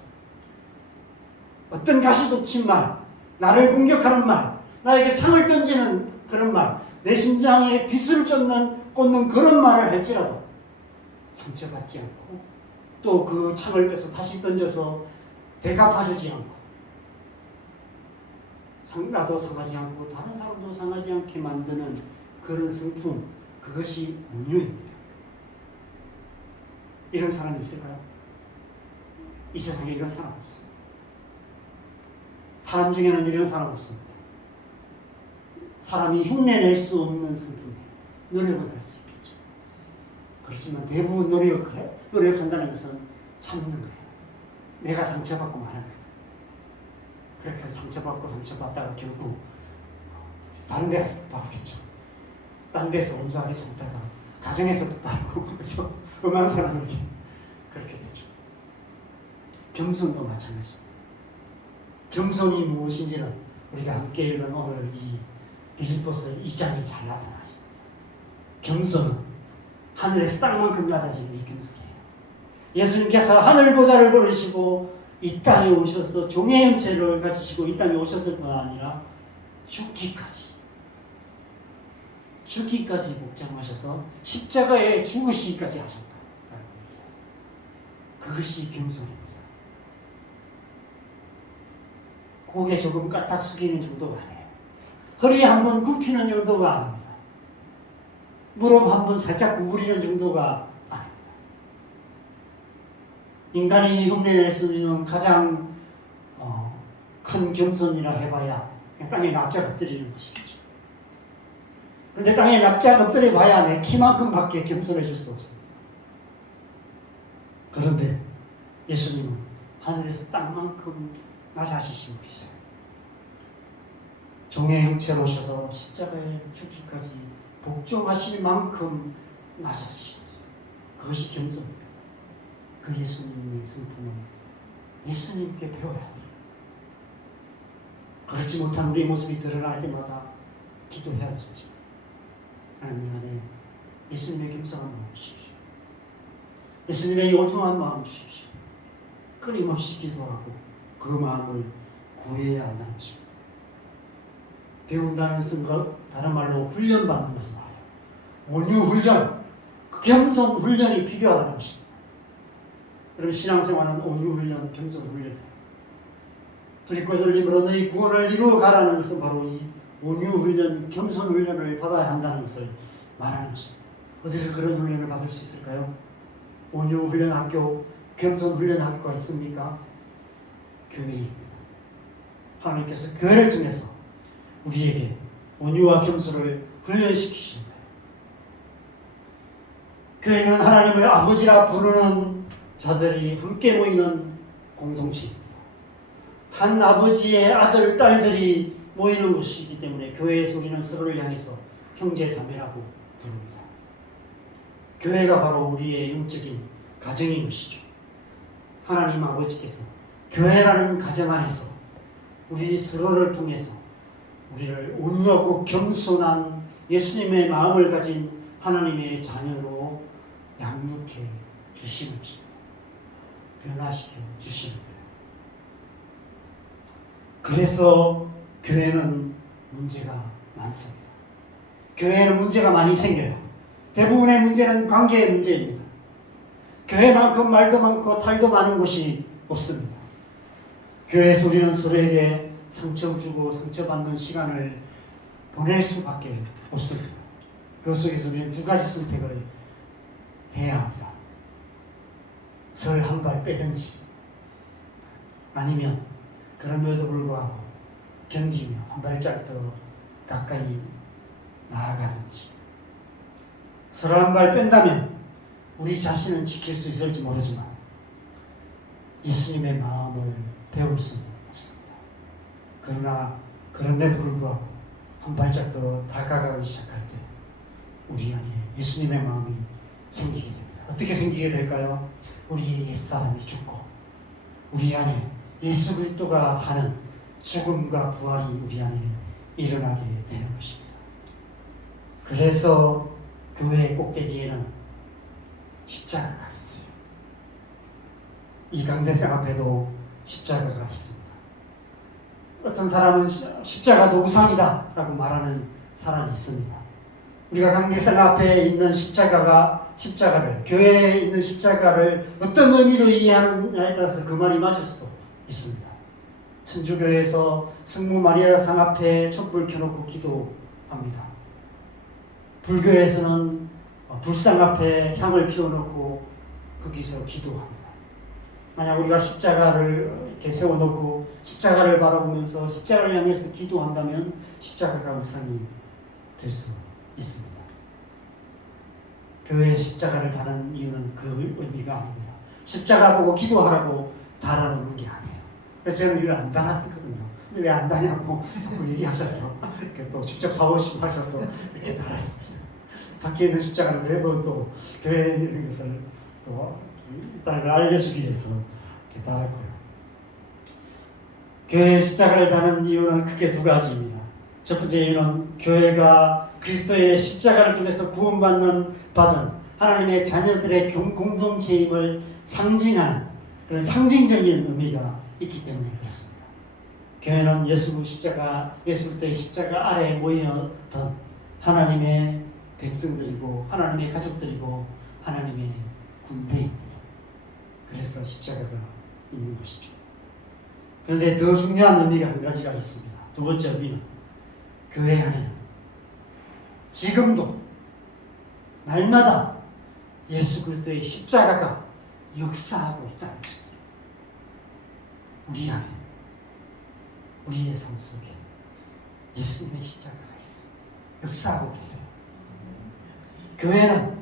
어떤 가시돋친 말, 나를 공격하는 말, 나에게 창을 던지는 그런 말, 내 심장에 빗을 꽂는 그런 말을 할지라도 상처받지 않고 또 그 창을 빼서 다시 던져서 되갚아주지 않고 나도 상하지 않고 다른 사람도 상하지 않게 만드는 그런 성품, 그것이 온유입니다. 이런 사람이 있을까요? 이 세상에 이런 사람 없습니다. 사람 중에는 이런 사람 없습니다. 사람이 흉내낼 수 없는 성품이에요. 노력을 할 수 있겠죠. 그렇지만 대부분 노력한다는 것은 참는 거예요. 내가 상처받고 마는 거예요. 그렇게 상처받다가 결국 다른 데 가서 바르겠죠. 딴 데서 온전하게 참다가 가정에서 바르고 그렇죠. 음한 사람에게 그렇게 되죠. 겸손도 마찬가지입니다. 겸손이 무엇인지는 우리가 함께 읽은 오늘 이 빌립보서 2장에 잘 나타나 있습니다. 겸손은 하늘에서 땅만큼 낮아지는 이 겸손이에요. 예수님께서 하늘 보좌를 버리시고 이 땅에 오셔서 종의 형체를 가지시고 이 땅에 오셨을 뿐 아니라 죽기까지 복장하셔서 십자가에 죽으시기까지 하셨다. 그것이 겸손입니다. 고개 조금 까딱 숙이는 정도가 아니에요. 허리 한번 굽히는 정도가 아닙니다. 무릎 한번 살짝 구부리는 정도가 아닙니다. 인간이 흉내낼 수 있는 가장 큰 겸손이라 해봐야 그냥 땅에 납작 엎드리는 것이겠죠. 그런데 땅에 납작 엎드려 봐야 내 키만큼밖에 겸손해질 수 없습니다. 그런데 예수님은 하늘에서 땅만큼 낮아지신 분이세요. 종의 형체로 오셔서 십자가에 죽기까지 복종하실 만큼 낮아지셨어요. 그것이 겸손입니다. 그 예수님의 성품은 예수님께 배워야 돼요. 그렇지 못한 우리의 모습이 드러날 때마다 기도해야 되죠. 하나님 안에 예수님의 겸손한 마음 주십시오. 예수님의 요중한 마음 주십시오. 끊임없이 기도하고 그 마음을 구해야 한다는 것입니다. 배운다는 것, 다른 말로 훈련받는 것을 말해요. 온유훈련, 겸손훈련이 필요하다는 것입니다. 여러분 신앙생활은 온유훈련, 겸손훈련이에요. 두리고 돌림으로 너희 구원을 이루어가라는 것은 바로 이 온유훈련, 겸손훈련을 받아야 한다는 것을 말하는 것입니다. 어디서 그런 훈련을 받을 수 있을까요? 온유훈련 학교, 겸손훈련 학교가 있습니까? 교회입니다. 하나님께서 교회를 통해서 우리에게 온유와 겸손을 훈련시키신 거예요. 교회는 하나님을 아버지라 부르는 자들이 함께 모이는 공동체입니다. 한 아버지의 아들, 딸들이 모이는 곳이기 때문에 교회에서 우리는 서로를 향해서 형제 자매라고 부릅니다. 교회가 바로 우리의 영적인 가정인 것이죠. 하나님 아버지께서 교회라는 가정 안에서 우리 서로를 통해서 우리를 온유하고 겸손한 예수님의 마음을 가진 하나님의 자녀로 양육해 주시는 것입니다. 변화시켜 주시는 거예요. 그래서 교회는 문제가 많습니다. 교회에는 문제가 많이 생겨요. 대부분의 문제는 관계의 문제입니다. 교회만큼 말도 많고 탈도 많은 곳이 없습니다. 교회에서 우리는 서로에게 상처 주고 상처받는 시간을 보낼 수밖에 없습니다. 그 속에서 우리는 두 가지 선택을 해야 합니다. 설 한 발 빼든지 아니면 그럼에도 불구하고 견디며 한 발짝 더 가까이 나아가든지. 설 한 발 뺀다면 우리 자신은 지킬 수 있을지 모르지만 예수님의 마음을 배울 수는 없습니다. 그러나 그럼에도 불구하고 한 발짝 더 다가가기 시작할 때 우리 안에 예수님의 마음이 생기게 됩니다. 어떻게 생기게 될까요? 우리의 옛사람이 죽고 우리 안에 예수 그리스도가 사는 죽음과 부활이 우리 안에 일어나게 되는 것입니다. 그래서 교회의 꼭대기에는 십자가가 있어요. 이 강대상 앞에도 십자가가 있습니다. 어떤 사람은 십자가도 우상이다 라고 말하는 사람이 있습니다. 우리가 강대상 앞에 있는 십자가를 교회에 있는 십자가를 어떤 의미로 이해하느냐에 따라서 그 말이 맞을 수도 있습니다. 천주교에서 성모 마리아상 앞에 촛불 켜놓고 기도합니다. 불교에서는 불상 앞에 향을 피워놓고 거기서 기도합니다. 만약 우리가 십자가를 이렇게 세워놓고 십자가를 바라보면서 십자가를 향해서 기도한다면 십자가가 우상이 될 수 있습니다. 교회에 십자가를 다는 이유는 그 의미가 아닙니다. 십자가 보고 기도하라고 달아놓는 게 아니에요. 그래서 저는 이걸 안 달았었거든요. 근데 왜 안 다냐고 자꾸 얘기하셔서 또 직접 사오시고 하셔서 이렇게 달았습니다. 밖에 있는 십자가를 그래도 또 교회에 있는 것을 또 있다는 걸 알려주기 위해서 이렇게 달았고요. 교회에 십자가를 다는 이유는 크게 두 가지입니다. 첫 번째 이유는 교회가 그리스도의 십자가를 통해서 구원받는 받은 하나님의 자녀들의 공동체임을 상징하는 그런 상징적인 의미가 있기 때문에 그렇습니다. 교회는 예수 그리스도의 십자가 아래에 모여던 하나님의 백성들이고 하나님의 가족들이고 하나님의 군대입니다. 그래서 십자가가 있는 것이죠. 그런데 더 중요한 의미가 한 가지가 있습니다. 두 번째 의미는 교회 안에는 지금도 날마다 예수 그리스도의 십자가가 역사하고 있다는 것입니다. 우리 안에, 우리의 삶 속에 예수님의 십자가가 있어요. 역사하고 계세요. 교회는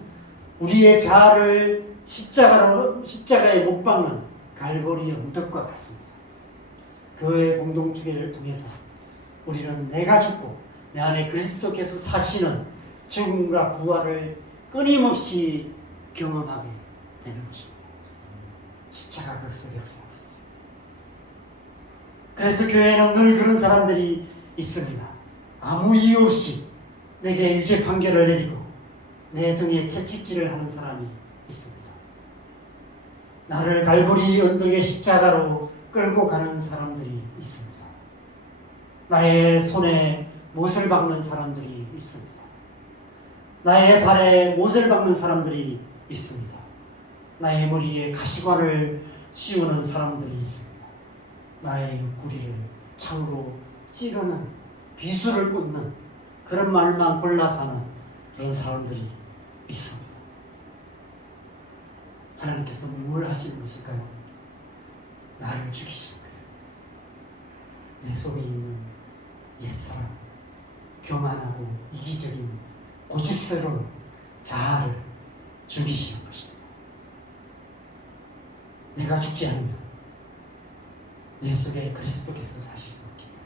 우리의 자아를 십자가에 못 박는 갈보리 언덕과 같습니다. 교회 공동체를 통해서 우리는 내가 죽고 내 안에 그리스도께서 사시는 죽음과 부활을 끊임없이 경험하게 되는 것입니다. 십자가 그것을 역사하고 있습니다. 그래서 교회에는 늘 그런 사람들이 있습니다. 아무 이유 없이 내게 유죄 판결을 내리고 내 등에 채찍질을 하는 사람이 있습니다. 나를 갈보리 언덕의 십자가로 끌고 가는 사람들이 있습니다. 나의 손에 못을 박는 사람들이 있습니다. 나의 발에 못을 박는 사람들이 있습니다. 나의 머리에 가시관을 씌우는 사람들이 있습니다. 나의 옆구리를 창으로 찌르는 비수를 꽂는 그런 말만 골라서 하는 그런 사람들이 있습니다. 하나님께서 뭘 하시는 것일까요? 나를 죽이시는 거예요. 내 속에 있는 옛사람, 교만하고 이기적인 고집스러운 자아를 죽이시는 것입니다. 내가 죽지 않으면 내 속에 그리스도께서 사실 수 없기 때문에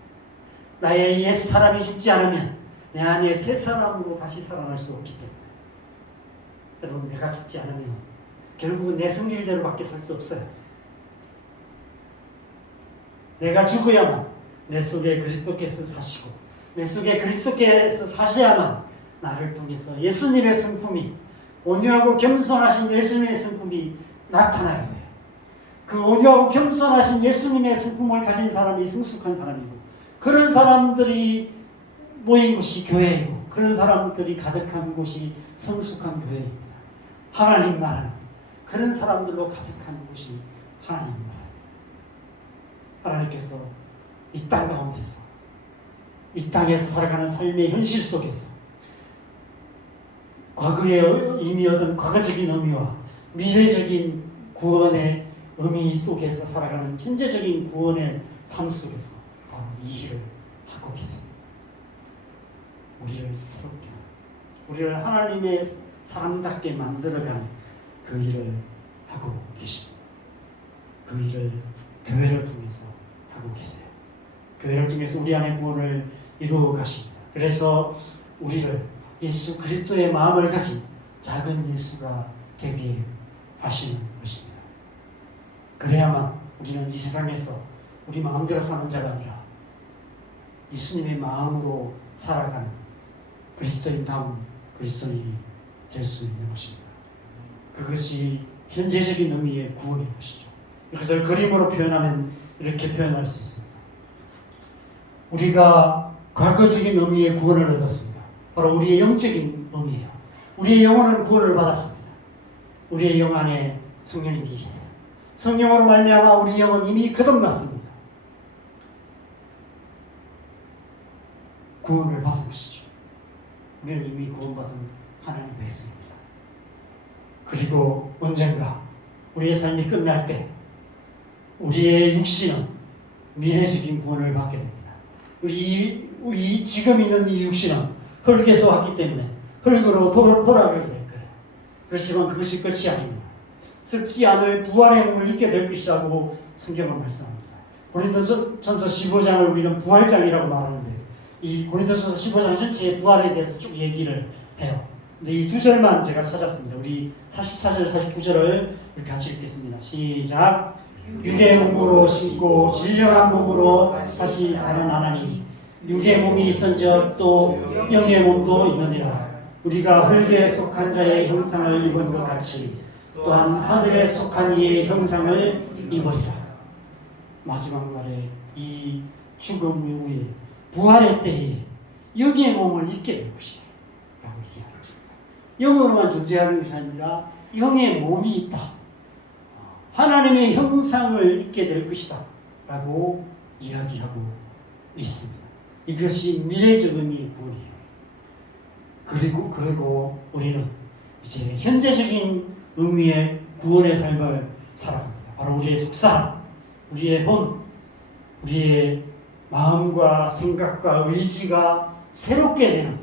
나의 옛사람이 죽지 않으면 내 안에 새 사람으로 다시 살아날 수 없기 때문에 여러분, 내가 죽지 않으면 결국은 내 성질대로 밖에 살 수 없어요. 내가 죽어야만 내 속에 그리스도께서 사시고 내 속에 그리스도께서 사셔야만 나를 통해서 예수님의 성품이, 온유하고 겸손하신 예수님의 성품이 나타나게 돼요. 그 온유하고 겸손하신 예수님의 성품을 가진 사람이 성숙한 사람이고, 그런 사람들이 모인 곳이 교회이고, 그런 사람들이 가득한 곳이 성숙한 교회입니다. 하나님 나라는 그런 사람들로 가득한 곳이 하나님 나라입니다. 하나님께서 이 땅 가운데서, 이 땅에서 살아가는 삶의 현실 속에서 과거에 이미 얻은 과거적인 의미와 미래적인 구원의 의미 속에서 살아가는 현재적인 구원의 삶 속에서 바로 이 일을 하고 계십니다. 우리를 새롭게 하는, 우리를 하나님의 사람답게 만들어가는 그 일을 하고 계십니다. 그 일을 교회를 통해서 하고 계세요. 교회를 통해서 우리 안에 구원을 이루어 가십니다. 그래서 우리를 예수 그리스도의 마음을 가진 작은 예수가 되게 하시는 것입니다. 그래야만 우리는 이 세상에서 우리 마음대로 사는 자가 아니라 예수님의 마음으로 살아가는 그리스도인다운 그리스도인이 될 수 있는 것입니다. 그것이 현재적인 의미의 구원인 것이죠. 이것을 그림으로 표현하면 이렇게 표현할 수 있습니다. 우리가 과거적인 의미의 구원을 얻었습니다. 바로 우리의 영적인 의미예요. 우리의 영혼은 구원을 받았습니다. 우리의 영 안에 성령님이 계세요. 성령으로 말미암아 우리 영은 이미 거듭났습니다. 구원을 받은 것이죠. 우리는 이미 구원받은 하나님의 백성입니다. 그리고 언젠가 우리의 삶이 끝날 때 우리의 육신은 미래적인 구원을 받게 됩니다. 우리 지금 있는 이 육신은 흙에서 왔기 때문에 흙으로 돌아가게 될 거예요. 그렇지만 그것이 끝이 아닙니다. 썩지 않을 부활의 몸을 입게 될 것이라고 성경은 말씀합니다. 고린도전서 15장을 우리는 부활장이라고 말하는데 이 고린도전서 15장 전체의 부활에 대해서 쭉 얘기를 해요. 근데 이 두 절만 제가 찾았습니다. 우리 44절, 49절을 이렇게 같이 읽겠습니다. 시작. 육의 몸으로 심고 진정한 몸으로 다시 살아나나니 육의 몸이 있은즉 또 영의 몸도 있느니라. 우리가 흙에 속한 자의 형상을 입은 것 같이 또한 하늘에 속한 이의 형상을 입으리라. 마지막 날에 이 죽음 이후에 부활의 때에 영의 몸을 입게 될 것이다 라고 얘기하는 것입니다. 영으로만 존재하는 것이 아니라 영의 몸이 있다. 하나님의 형상을 입게 될 것이다 라고 이야기하고 있습니다. 이것이 미래적 의미의 구원이에요. 그리고 우리는 이제 현재적인 의미의 구원의 삶을 살아갑니다. 바로 우리의 속사람, 우리의 혼, 우리의 마음과 생각과 의지가 새롭게 되는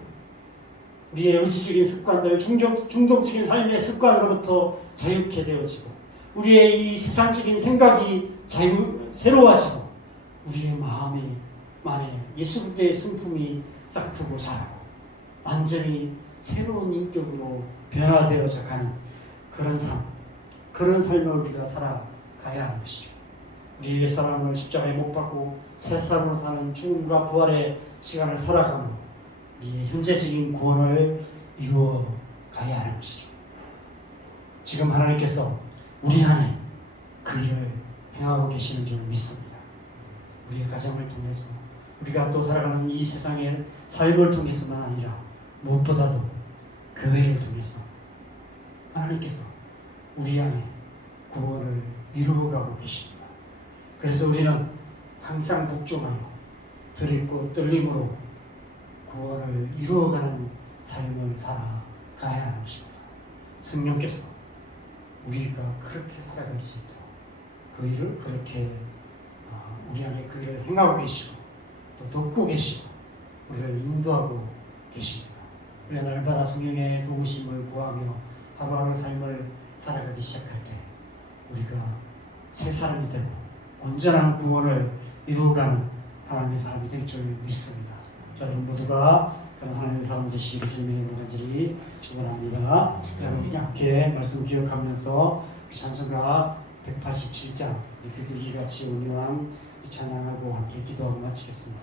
우리의 의지적인 습관들, 중독적인 삶의 습관으로부터 자유케 되어지고 우리의 이 세상적인 생각이 새로워지고 우리의 마음에 예수 그리스도의 성품이 싹트고 자라고 완전히 새로운 인격으로 변화되어져 가는 그런 삶을 우리가 살아가야 하는 것이죠. 우리 옛사람을 십자가에 못 박고 새 사람으로 사는 죽음과 부활의 시간을 살아가며 우리의 현재적인 구원을 이루어 가야 하는 것이죠. 지금 하나님께서 우리 안에 그 일을 행하고 계시는 줄 믿습니다. 우리의 가정을 통해서 우리가 또 살아가는 이 세상의 삶을 통해서만 아니라 무엇보다도 교회를 통해서 하나님께서 우리 안에 구원을 이루어가고 계십니다. 그래서 우리는 항상 복종하여 드리고 떨림으로 구원을 이루어가는 삶을 살아가야 하는 것입니다. 성령께서 우리가 그렇게 살아갈 수 있도록 그 일을 그렇게 우리 안에 그 일을 행하고 계시고 또 돕고 계시고 우리를 인도하고 계십니다. 우리가 날마다 성령의 도우심을 구하며 하루하루 삶을 살아가기 시작할 때 우리가 새 사람이 되고 온전한 구원을 이루어가는 하나님의 사람이 될 줄 믿습니다. 저희는 모두가 그런 하나님의 사람 되시기를 주님의 간절히 축원합니다. 여러분 함께 말씀 기억하면서 찬송가 187장 비둘기 같이 온유한 찬양하고 함께 기도하고 마치겠습니다.